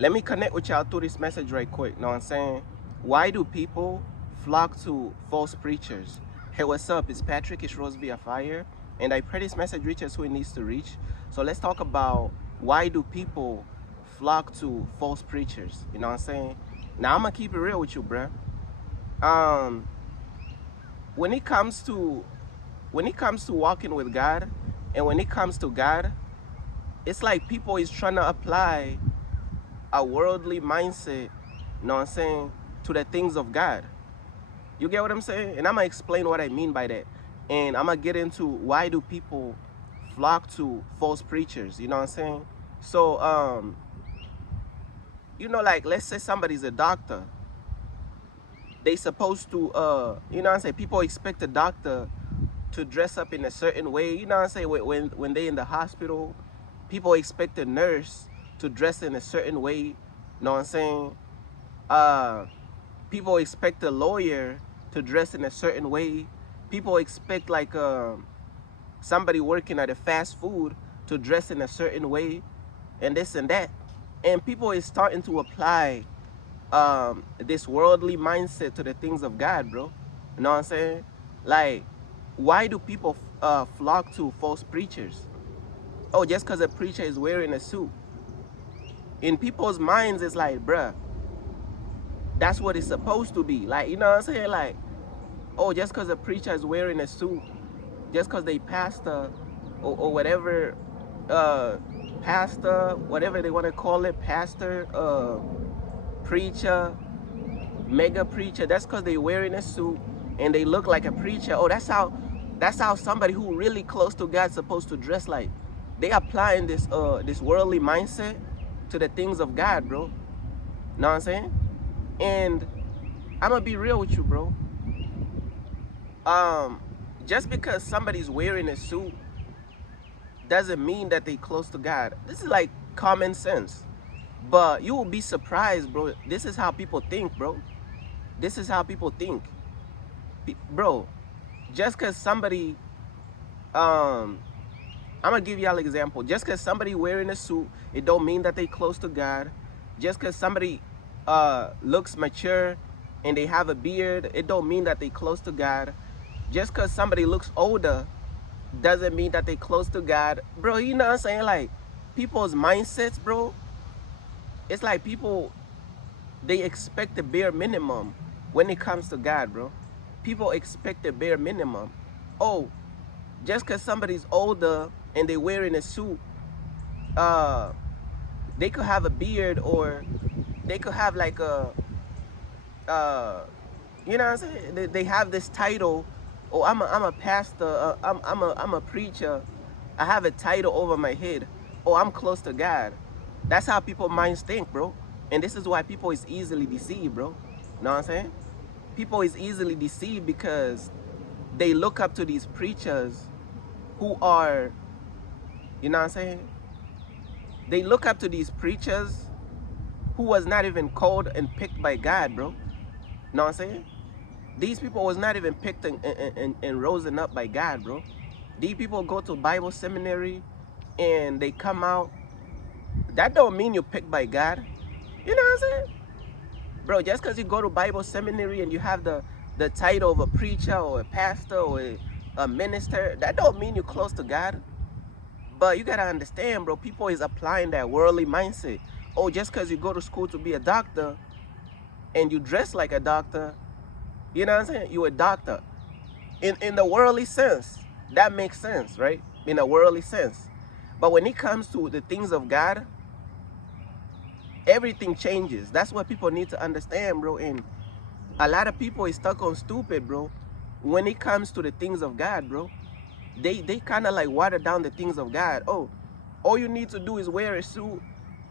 Let me connect with y'all through this message right quick. Know what I'm saying? Why do people flock to false preachers? Hey, what's up? It's Patrick. It's Rose via Fire. And I pray this message reaches who it needs to reach. So let's talk about why do people flock to false preachers? You know what I'm saying? Now I'm gonna keep it real with you, bruh. Um, when it comes to walking with God, and when it comes to God, it's like people is trying to apply a worldly mindset, you know what I'm saying, to the things of God. You get what I'm saying? And I'm gonna explain what I mean by that. And I'm gonna get into why do people flock to false preachers, you know what I'm saying? So like let's say somebody's a doctor. They supposed to you know what I'm saying, people expect a doctor to dress up in a certain way, you know what I'm saying, when they in the hospital. People expect a nurse to dress in a certain way, you know what I'm saying? uh People expect a lawyer to dress in a certain way. People expect like somebody working at a fast food to dress in a certain way, and this and that. And people is starting to apply this worldly mindset to the things of God, bro. You know what I'm saying? Like, why do people flock to false preachers? Oh, just because a preacher is wearing a suit. In people's minds, it's like, bruh, that's what it's supposed to be. Like, you know what I'm saying? Like, oh, just because a preacher is wearing a suit, just because they pastor or whatever, uh, pastor, whatever they want to call it, pastor, preacher, mega preacher, that's because they wearing a suit and they look like a preacher. Oh, that's how somebody who really close to God's supposed to dress like. They applying this worldly mindset to the things of God, bro. Know what I'm saying? And I'm gonna be real with you, bro. Um, just because somebody's wearing a suit doesn't mean that they close to God. This is like common sense. But you will be surprised, bro. This is how people think, bro. This is how people think. Bro, just because somebody, um, I'm gonna give y'all an example. Just because somebody wearing a suit, it don't mean that they close to God. Just because somebody looks mature and they have a beard, it don't mean that they close to God. Just because somebody looks older doesn't mean that they close to God. Bro, you know what I'm saying? Like, people's mindsets, bro, it's like people, they expect the bare minimum when it comes to God, bro. People expect the bare minimum. Oh, just because somebody's older and they wearing a suit, uh, they could have a beard, or they could have like uh, you know what I'm saying? They have this title. Oh, I'm a pastor. I'm a preacher. I have a title over my head. Oh, I'm close to God. That's how people minds think, bro. And this is why people is easily deceived, bro. Know what I'm saying? People is easily deceived because they look up to these preachers who are, you know what I'm saying? They look up to these preachers who was not even called and picked by God, bro. Know what I'm saying? These people was not even picked and risen up by God, bro. These people go to Bible seminary and they come out. That don't mean you're picked by God. You know what I'm saying? Bro, just because you go to Bible seminary and you have the title of a preacher or a pastor or a minister, that don't mean you're close to God. But you gotta understand, bro, people is applying that worldly mindset. Oh, just because you go to school to be a doctor and you dress like a doctor, you know what I'm saying? You a doctor. In the worldly sense, that makes sense, right? In a worldly sense. But when it comes to the things of God, everything changes. That's what people need to understand, bro. And a lot of people is stuck on stupid, bro. When it comes to the things of God, bro, they kind of like water down the things of God. Oh, all you need to do is wear a suit,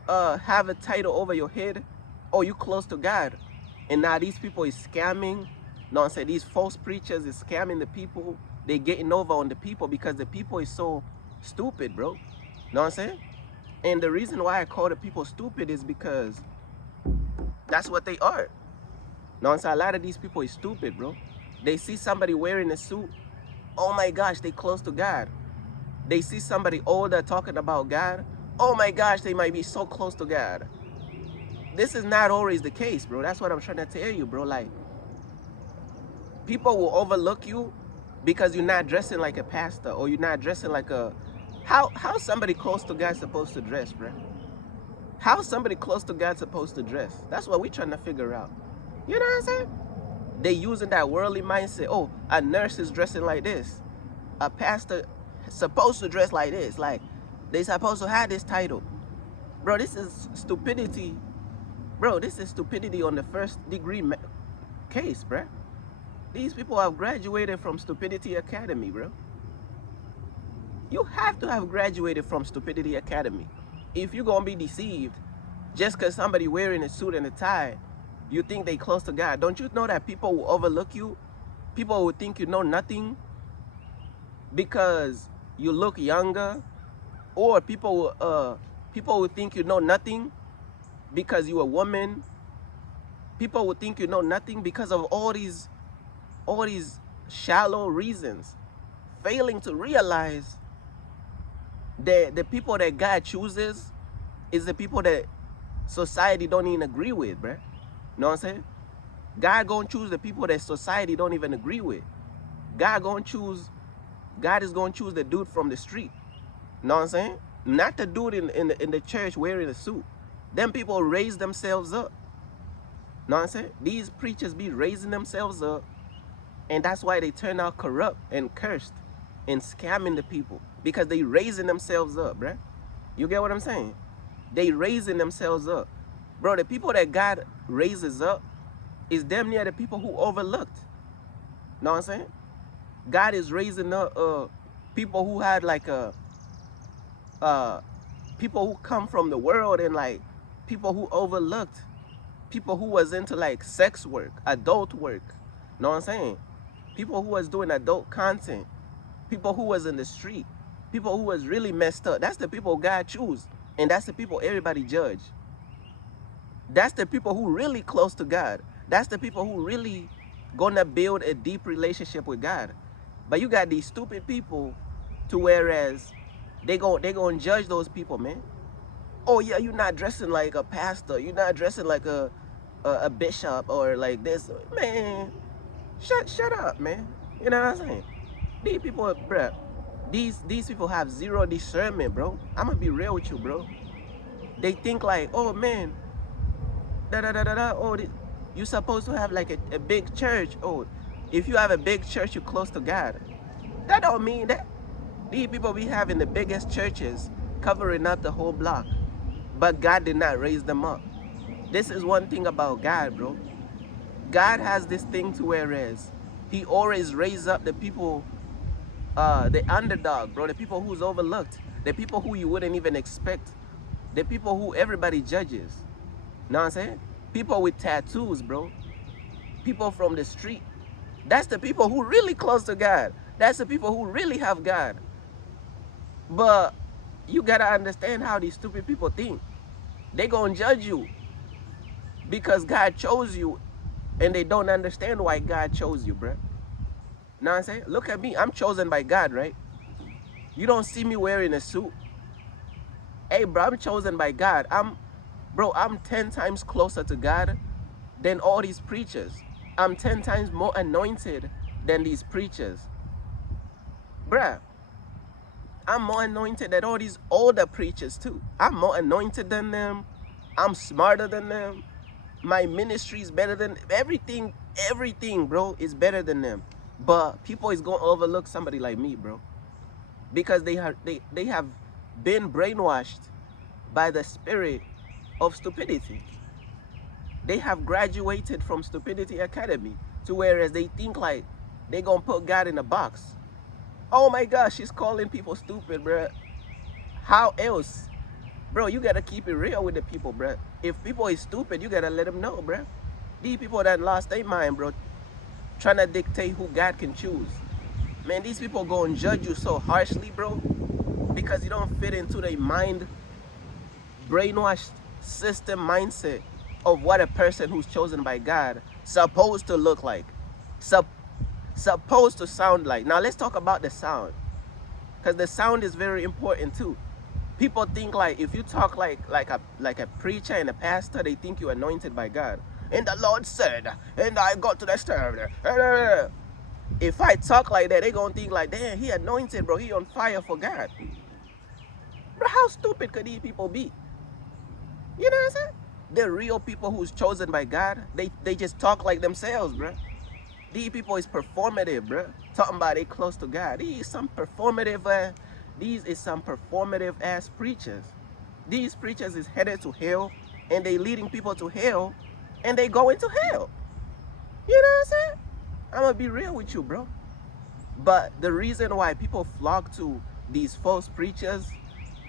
have a title over your head. Oh, you close to God. And now these people is scamming. No, I'm saying these false preachers is scamming the people. They getting over on the people because the people is so stupid, bro. Know what I'm saying? And the reason why I call the people stupid is because that's what they are. Know what I'm saying? A lot of these people is stupid, bro. They see somebody wearing a suit. Oh my gosh, they close to God. They see somebody older talking about God. Oh my gosh, they might be so close to God. this is not always the case, bro. That's what I'm trying to tell you, bro. Like, people will overlook you because you're not dressing like a pastor, or you're not dressing like a, how somebody close to God supposed to dress, bro? How somebody close to God supposed to dress? That's what we're trying to figure out. You know what I'm saying? They using that worldly mindset. Oh, a nurse is dressing like this. A pastor supposed to dress like this. Like, they supposed to have this title. Bro, this is stupidity. Bro, this is stupidity on the first degree case, bro. These people have graduated from Stupidity Academy, bro. You have to have graduated from Stupidity Academy. If you're going to be deceived just because somebody wearing a suit and a tie, you think they close to God. Don't you know that people will overlook you? People will think you know nothing because you look younger, or people will think you know nothing because you're a woman. People will think you know nothing because of all these shallow reasons, failing to realize that the people that God chooses is the people that society don't even agree with, bruh. You know what I'm saying? God gonna choose the people that society don't even agree with. God is gonna choose the dude from the street. You know what I'm saying? Not the dude in the church wearing a suit. Them people raise themselves up. You know what I'm saying? These preachers be raising themselves up, and that's why they turn out corrupt and cursed and scamming the people, because they raising themselves up, bruh. You get what I'm saying? They raising themselves up. Bro, the people that God raises up is damn near the people who overlooked. Know what I'm saying? God is raising up people who had like people who come from the world, and like people who overlooked, people who was into like sex work, adult work. Know what I'm saying? People who was doing adult content, people who was in the street, people who was really messed up. That's the people God choose, and that's the people everybody judge. That's the people who really close to God. That's the people who really gonna build a deep relationship with God. But you got these stupid people to whereas they gonna judge those people, man. Oh yeah, you're not dressing like a pastor. You're not dressing like a bishop or like this. Man, shut up, man. You know what I'm saying? These people, bro, these people have zero discernment, bro. I'm gonna be real with you, bro. They think like, oh man, oh, you supposed to have like a big church. Oh, if you have a big church, you're close to God. That don't mean that. These people be having the biggest churches covering up the whole block, but God did not raise them up. This is one thing about God, bro. God has this thing to whereas he always raises up the people, the underdog, bro, the people who's overlooked, the people who you wouldn't even expect, the people who everybody judges. Know what I'm saying? People with tattoos, bro. People from the street. That's the people who really close to God. That's the people who really have God. But you gotta understand how these stupid people think. They gonna judge you because God chose you, and they don't understand why God chose you, bro. Know what I'm saying? Look at me. I'm chosen by God, right? You don't see me wearing a suit. Hey, bro, I'm chosen by God. I'm 10 times closer to God than all these preachers. I'm 10 times more anointed than these preachers. Bruh, I'm more anointed than all these older preachers too. I'm more anointed than them. I'm smarter than them. My ministry is better than everything. Everything, bro, is better than them. But people is going to overlook somebody like me, bro. Because they have been brainwashed by the spirit of stupidity. They have graduated from Stupidity Academy to whereas they think like they gonna put God in a box. Oh my gosh, she's calling people stupid, bro. How else? Bro, you gotta keep it real with the people, bro. If people is stupid, you gotta let them know, bro. These people that lost their mind, bro, trying to dictate who God can choose. Man, these people go and judge you so harshly, bro, because you don't fit into their mind, brainwashed system mindset of what a person who's chosen by God supposed to look like, supposed to sound like. Now let's talk about the sound, because the sound is very important too. People think like if you talk like a preacher and a pastor, they think you're anointed by God. And the Lord said, and I got to the stern. If I talk like that, they gonna think like, damn, he anointed, bro. He on fire for God. Bro, how stupid could these people be? You know what I'm saying? The real people who's chosen by God, they just talk like themselves, bro. These people is performative, bro. Talking about they close to God. These is some performative ass preachers. These preachers is headed to hell, and they leading people to hell, and they go into hell. You know what I'm saying? I'm gonna be real with you, bro. But the reason why people flock to these false preachers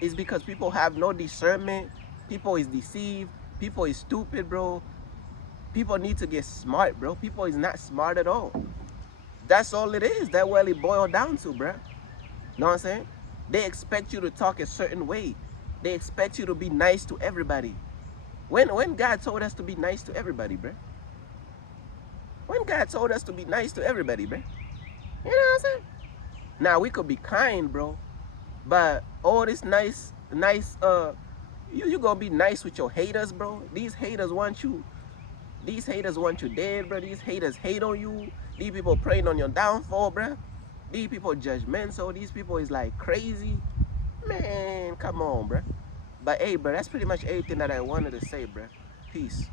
is because people have no discernment. People is deceived. People is stupid, bro. People need to get smart, bro. People is not smart at all. That's all it is. That's what it boiled down to, bro. Know what I'm saying? They expect you to talk a certain way. They expect you to be nice to everybody. When God told us to be nice to everybody, bro? When God told us to be nice to everybody, bro? You know what I'm saying? Now we could be kind, bro, but all this you gonna be nice with your haters, bro. These haters want you. These haters want you dead, bro. These haters hate on you. These people praying on your downfall, bro. These people judgmental. These people is like crazy. Man, come on, bro. But hey, bro, that's pretty much everything that I wanted to say, bro. Peace.